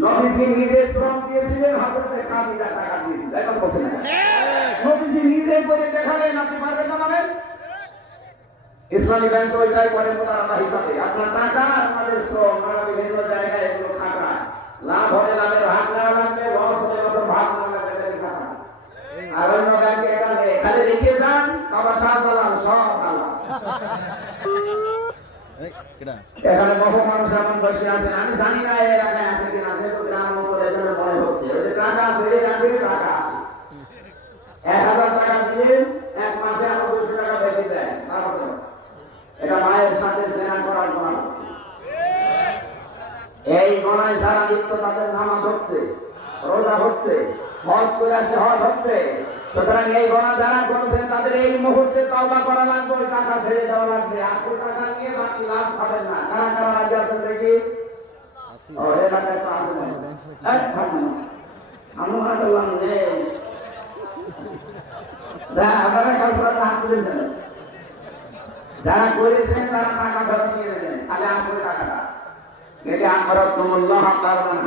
নবীজি নিজে শ্রম দিয়েছিলেন, হযরত খাদিজা টাকা দিয়েছিলেন, এটা বলছেন না? নবীজি নিজে করে দেখালেন, আপনি পারবেন না মানে? ইসলামী ব্যাংক তো এটাই করে প্রতারণা হিসাবে, আপনার টাকা আপনাদের শ্রম আমরা বিভিন্ন জায়গায় এগুলো খাটায়, লাভ হলে লাভের ভাগ না লাগবে, লস হলে লসের ভাগ না লাগবে, খাটায়। আর অন্য ব্যাংকে এটা নেই, খালি রেখে যান, বাবা শাহজালাল সব ভালো। এখানে বহু মানুষ এমন বসে আছেন, আমি জানি না এর আগে আছে কিনা, যেহেতু গ্রাম অঞ্চলে এখানে মনে হচ্ছে ওই যে টাকা আছে, এই আগে টাকা আসে 1000 টাকা দিলে এক মাসে আরো 200 টাকা বেশি দেয়, এটা মায়ের সাথে জেনা করার গুনাহ হচ্ছে। এই গুনায় যারা লিপ্ত তাদের নামাজ হচ্ছে, রোজা হচ্ছে, হজ করে আসে, হজ হচ্ছে, সুতরাং এই গুনাহ যারা করেছেন তাদের এই মুহূর্তে তওবা করা লাগবে, ওই টাকা ছেড়ে দেওয়া লাগবে, আসল টাকা নিয়ে বাকি লাভ খাবেন না। কারা কারা রাজি আছেন দেখি? ও এলাকায় তো আছে না, আমি মনে করলাম নেই, আপনারা কাজ করার হাত তুলেন কেন? যারা করেছেন তারা টাকা ফেরত নিয়ে নেবেন, খালি আসল টাকাটা। এটা আকবরতুল্লাহ কারণ